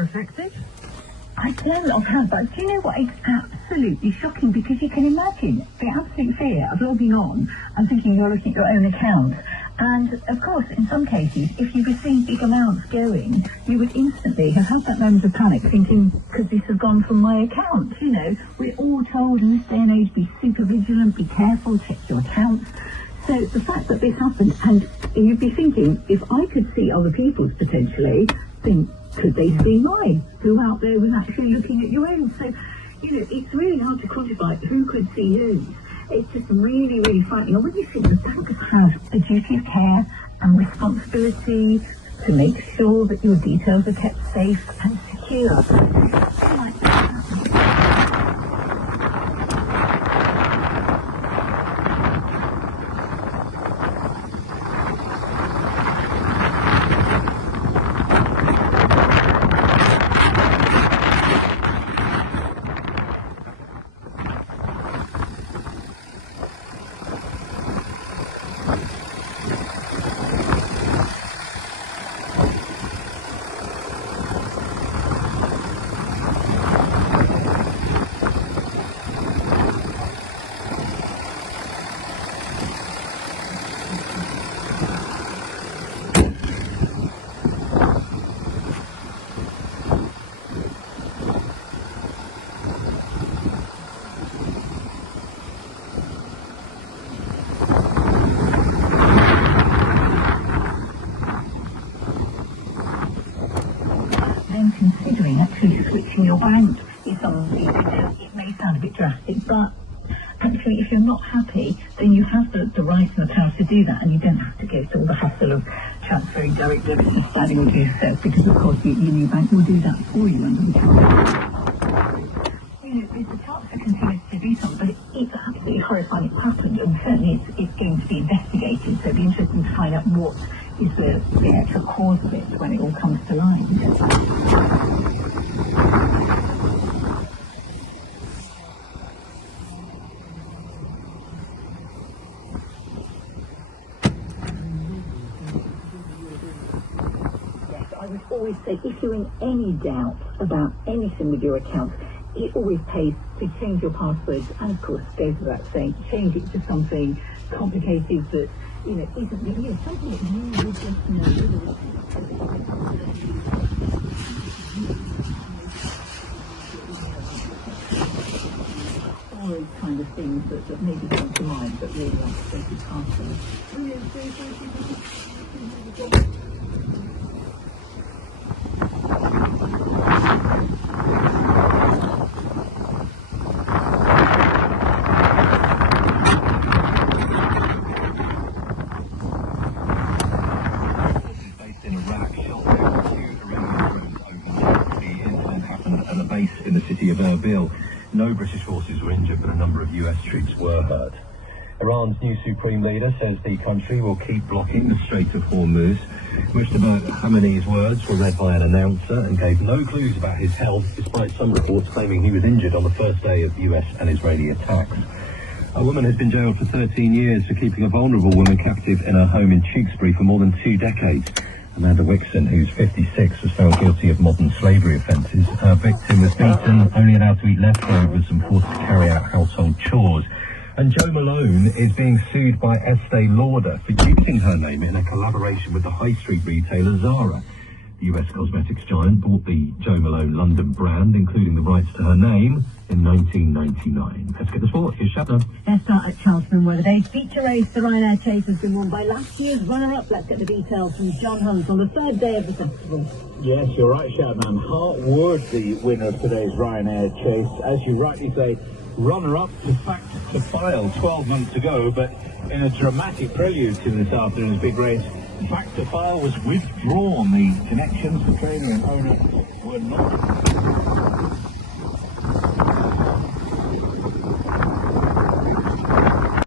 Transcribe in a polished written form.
more effective? I know it offhand, but do you know what? It's absolutely shocking because you can imagine the absolute fear of logging on and thinking you're looking at your own account. And, of course, in some cases, if you receive big amounts going, you would instantly have had that moment of panic thinking, could this have gone from my account? You know, we're all told in this day and age, be super vigilant, be careful, check your accounts. So the fact that this happened, and you'd be thinking, if I could see other people's potentially, think, could they see mine? Who out there was actually looking at your own? So, you know, it's really hard to quantify who could see whose. It's just really, really frightening. And when you think that bankers have a duty of care and responsibility to make sure that your details are kept safe and secure. Oh my God. Considering actually switching your bank is something, it may sound a bit drastic, but actually if you're not happy, then you have the right and the power to do that, and you don't have to go through all the hassle of transferring direct debits and starting all yourself, because of course your new bank will do that for you under the counter. You know, there's a chance for consumers to do something, but it's absolutely horrifying it's happened, and certainly it's going to be investigated, so it'll be interesting to find out what is the actual cause of it when it all comes to light. Yes, I would always say if you're in any doubt about anything with your account, it always pays to change your passwords, and of course goes without saying, change it to something complicated that, you know, isn't really something that you would just know. All these kind of things that maybe come to mind, but really are stated passwords. In the city of Erbil. No British forces were injured, but a number of US troops were hurt. Iran's new supreme leader says the country will keep blocking the Strait of Hormuz. Mujtaba Khamenei's words were read by an announcer and gave no clues about his health, despite some reports claiming he was injured on the first day of US and Israeli attacks. A woman has been jailed for 13 years for keeping a vulnerable woman captive in her home in Tewkesbury for more than 2 decades. Amanda Wixon, who's 56, was found guilty of modern slavery offences. Her victim was beaten, only allowed to eat leftovers and forced to carry out household chores. And Jo Malone is being sued by Estee Lauder for using her name in a collaboration with the high street retailer Zara. The US cosmetics giant bought the Jo Malone London brand, including the rights to her name, in 1999. Let's get the sport. Here's Shabnam. Let's start at Cheltenham, where the day's feature race, the Ryanair Chase, has been won by last year's runner-up. Let's get the details from John Hunt on the third day of the festival. Yes, you're right, Shabnam. Hartwood, the winner of today's Ryanair Chase. As you rightly say, runner-up to Fact to File 12 months ago, but in a dramatic prelude to this afternoon's big race, Fact to File was withdrawn. The connections, the trainer and owner, were not...